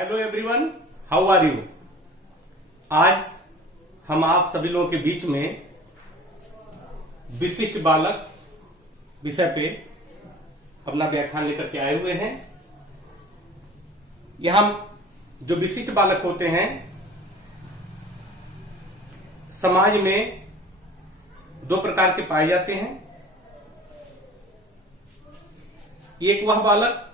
Hello everyone, how are you. आज हम आप सभी लोगों के बीच में विशिष्ट बालक विषय पे अपना व्याख्यान लेकर के आए हुए हैं। यहां जो विशिष्ट बालक होते हैं, समाज में दो प्रकार के पाए जाते हैं। एक वह बालक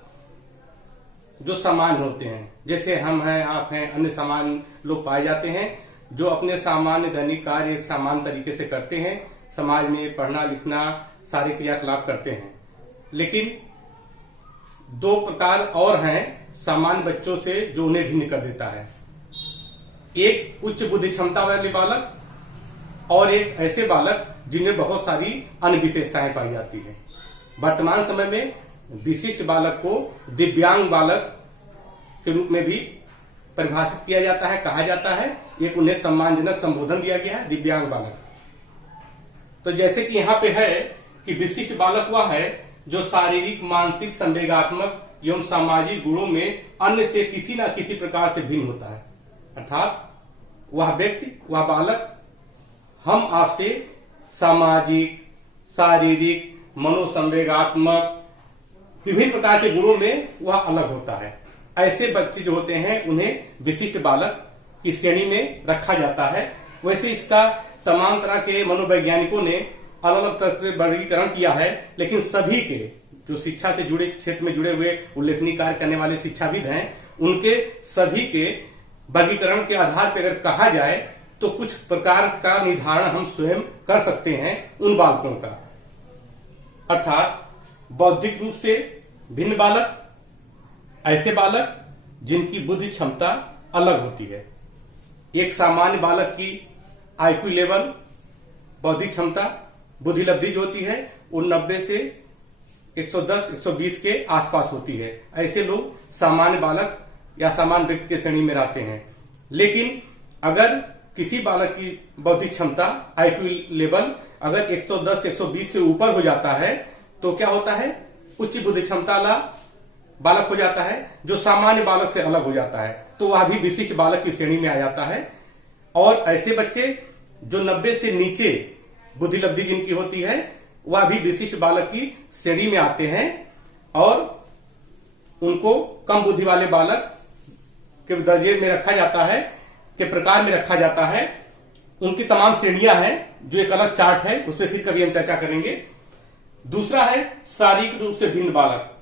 जो सामान्य होते हैं, जैसे हम हैं, आप हैं, अन्य सामान्य लोग पाए जाते हैं, जो अपने सामान्य दैनिक कार्य एक सामान्य तरीके से करते हैं, समाज में पढ़ना लिखना सारे क्रियाकलाप करते हैं। लेकिन दो प्रकार और हैं सामान्य बच्चों से जो उन्हें भिन्न कर देता है। एक उच्च बुद्धि क्षमता वाले बालक और एक ऐसे बालक जिनमें बहुत सारी अन्य विशेषताएं पाई जाती है। वर्तमान समय में विशिष्ट बालक को दिव्यांग बालक के रूप में भी परिभाषित किया जाता है, कहा जाता है। एक उन्हें सम्मानजनक संबोधन दिया गया है, दिव्यांग बालक। तो जैसे कि यहाँ पे है कि विशिष्ट बालक वह है जो शारीरिक, मानसिक, संवेगात्मक एवं सामाजिक गुणों में अन्य से किसी न किसी प्रकार से भिन्न होता है। अर्थात वह व्यक्ति, वह बालक हम आपसे सामाजिक, शारीरिक, मनोसंवेगात्मक विभिन्न प्रकार के गुणों में वह अलग होता है। ऐसे बच्चे जो होते हैं उन्हें विशिष्ट बालक की श्रेणी में रखा जाता है। वैसे इसका तमाम तरह के मनोवैज्ञानिकों ने अलग अलग तरह से वर्गीकरण किया है, लेकिन सभी के जो शिक्षा से जुड़े, क्षेत्र में जुड़े हुए उल्लेखनीय कार्य करने वाले शिक्षाविद हैं, उनके सभी के वर्गीकरण के आधार पर अगर कहा जाए तो कुछ प्रकार का निर्धारण हम स्वयं कर सकते हैं उन बालकों का। अर्थात बौद्धिक रूप से भिन्न बालक, ऐसे बालक जिनकी बुद्धि क्षमता अलग होती है। एक सामान्य बालक की आईक्यू लेवल, बौद्धिक क्षमता, बुद्धि लब्धि जो होती है वो 90 से 110, 120 के आसपास होती है। ऐसे लोग सामान्य बालक या सामान्य व्यक्ति के श्रेणी में रहते हैं। लेकिन अगर किसी बालक की बौद्धिक क्षमता, आईक्यू लेवल अगर 110, 120 से ऊपर हो जाता है तो क्या होता है, उच्च बुद्धि क्षमता वाला बालक हो जाता है, जो सामान्य बालक से अलग हो जाता है। तो वह भी विशिष्ट बालक की श्रेणी में आ जाता है। और ऐसे बच्चे जो 90 से नीचे बुद्धि लब्धि जिनकी होती है, वह भी विशिष्ट बालक की श्रेणी में आते हैं और उनको कम बुद्धि वाले बालक के दर्जे में रखा जाता है, के प्रकार में रखा जाता है। उनकी तमाम श्रेणियां हैं, जो एक अलग चार्ट है, उस पर फिर कभी हम चर्चा करेंगे। दूसरा है शारीरिक रूप से भिन्न बालक।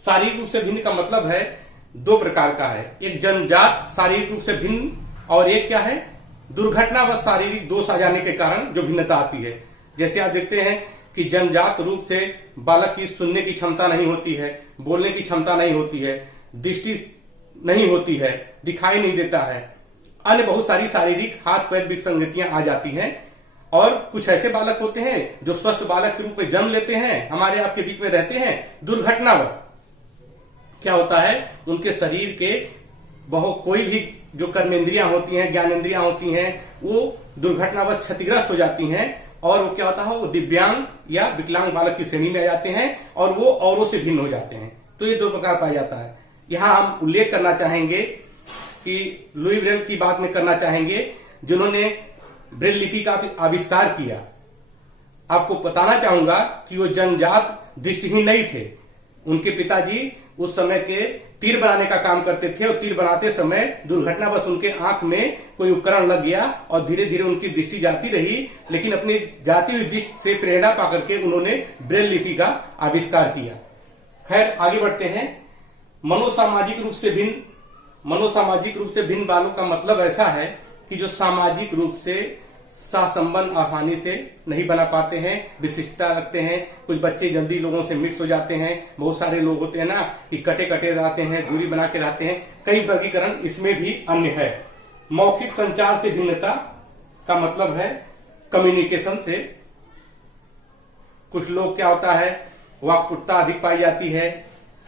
शारीरिक रूप से भिन्न का मतलब है दो प्रकार का है। एक जन्मजात शारीरिक रूप से भिन्न और एक क्या है, दुर्घटनावश शारीरिक दोष आ जाने के कारण जो भिन्नता आती है। जैसे आप देखते हैं कि जन्मजात रूप से बालक की सुनने की क्षमता नहीं होती है, बोलने की क्षमता नहीं होती है, दृष्टि नहीं होती है, दिखाई नहीं देता है, अन्य बहुत सारी शारीरिक हाथ पैर विसंगतियां आ जाती हैं। और कुछ ऐसे बालक होते हैं जो स्वस्थ बालक के रूप में जन्म लेते हैं, हमारे आपके बीच में रहते हैं। दुर्घटनावश क्या होता है, उनके शरीर के कोई भी जो कर्मेंद्रियां होती हैं, ज्ञानेंद्रियां होती हैं, वो दुर्घटनावश क्षतिग्रस्त हो जाती हैं और वो क्या होता है, वो दिव्यांग या विकलांग बालक की श्रेणी में आ जाते हैं और वो औरों से भिन्न हो जाते हैं। तो ये दो प्रकार पाया जाता है। यहां हम उल्लेख करना चाहेंगे कि लुई ब्रेल की बात में करना चाहेंगे, जिन्होंने ब्रेल लिपि का आविष्कार किया। आपको बताना चाहूंगा कि वो जन्मजात दृष्टिहीन नहीं थे। उनके पिताजी उस समय के तीर बनाने का काम करते थे और तीर बनाते समय दुर्घटनावश उनके आंख में कोई उपकरण लग गया और धीरे धीरे उनकी दृष्टि जाती रही। लेकिन अपनी जाती हुई दृष्टि से प्रेरणा पाकर के उन्होंने ब्रेल लिपि का आविष्कार किया। खैर, आगे बढ़ते हैं। मनोसामाजिक रूप से भिन्न, मनोसामाजिक रूप से भिन्न बालों का मतलब ऐसा है कि जो सामाजिक रूप से सहसंबंध आसानी से नहीं बना पाते हैं, विशिष्टता रखते हैं। कुछ बच्चे जल्दी लोगों से मिक्स हो जाते हैं। बहुत सारे लोग होते हैं ना कि कटे कटे रहते हैं, दूरी बना के रहते हैं। कई वर्गीकरण इसमें भी अन्य है। मौखिक संचार से भिन्नता का मतलब है कम्युनिकेशन से। कुछ लोग क्या होता है, वाक्पटुता अधिक पाई जाती है,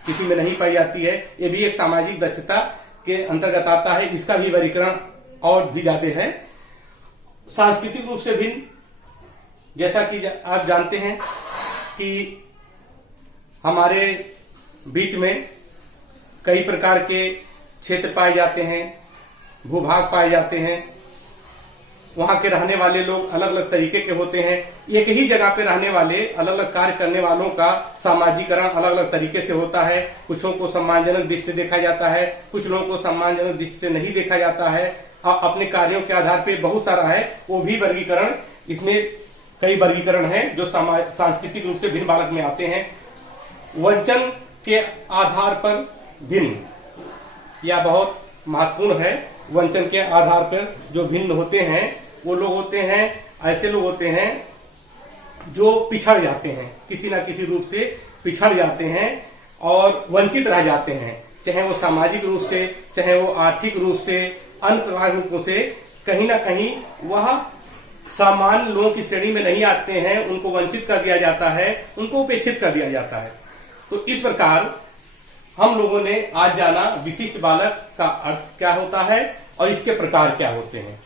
किसी में नहीं पाई जाती है। ये भी एक सामाजिक दक्षता के अंतर्गत आता है। इसका भी वर्गीकरण और भी ज्यादा है। सांस्कृतिक रूप से भिन्न, जैसा कि आप जानते हैं कि हमारे बीच में कई प्रकार के क्षेत्र पाए जाते हैं, भूभाग पाए जाते हैं। वहां के रहने वाले लोग अलग अलग तरीके के होते हैं। एक ही जगह पे रहने वाले अलग अलग कार्य करने वालों का सामाजिकरण अलग अलग तरीके से होता है। कुछों को सम्मानजनक दृष्टि से देखा जाता है, कुछ लोगों को सम्मानजनक दृष्टि से नहीं देखा जाता है। अपने कार्यों के आधार पे बहुत सारा है, वो भी वर्गीकरण, इसमें कई वर्गीकरण है जो सांस्कृतिक रूप से भिन्न बालक में आते हैं। वंचन के आधार पर भिन्न, यह बहुत महत्वपूर्ण है। वंचन के आधार पर जो भिन्न होते हैं वो लोग होते हैं, ऐसे लोग होते हैं जो पिछड़ जाते हैं, किसी ना किसी रूप से पिछड़ जाते हैं और वंचित रह जाते हैं, चाहे वो सामाजिक रूप से, चाहे वो आर्थिक रूप से, अन्य प्रकार रूपों से। कहीं ना कहीं वह सामान्य लोगों की श्रेणी में नहीं आते हैं, उनको वंचित कर दिया जाता है, उनको उपेक्षित कर दिया जाता है। तो इस प्रकार हम लोगों ने आज जाना विशिष्ट बालक का अर्थ क्या होता है और इसके प्रकार क्या होते हैं।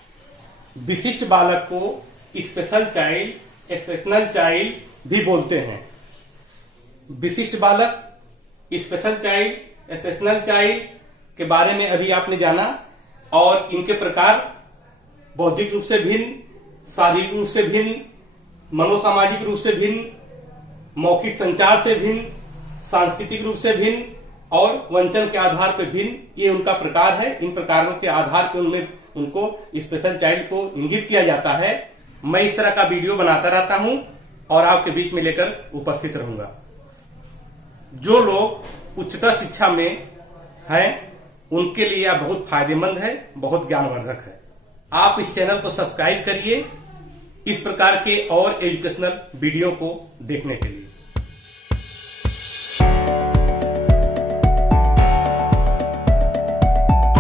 विशिष्ट बालक को स्पेशल चाइल्ड, एक्सेप्शनल चाइल्ड भी बोलते हैं। विशिष्ट बालक, स्पेशल चाइल्ड, एक्सेप्शनल चाइल्ड के बारे में अभी आपने जाना और इनके प्रकार बौद्धिक रूप से भिन्न, शारीरिक रूप से भिन्न, मनोसामाजिक रूप से भिन्न, मौखिक संचार से भिन्न, सांस्कृतिक रूप से भिन्न और वंचन के आधार पर भिन्न, ये उनका प्रकार है। इन प्रकारों के आधार पर उनमें उनको स्पेशल चाइल्ड को इंगित किया जाता है। मैं इस तरह का वीडियो बनाता रहता हूं और आपके बीच में लेकर उपस्थित रहूंगा। जो लोग उच्चतर शिक्षा में हैं उनके लिए यह बहुत फायदेमंद है, बहुत ज्ञानवर्धक है। आप इस चैनल को सब्सक्राइब करिए इस प्रकार के और एजुकेशनल वीडियो को देखने के लिए।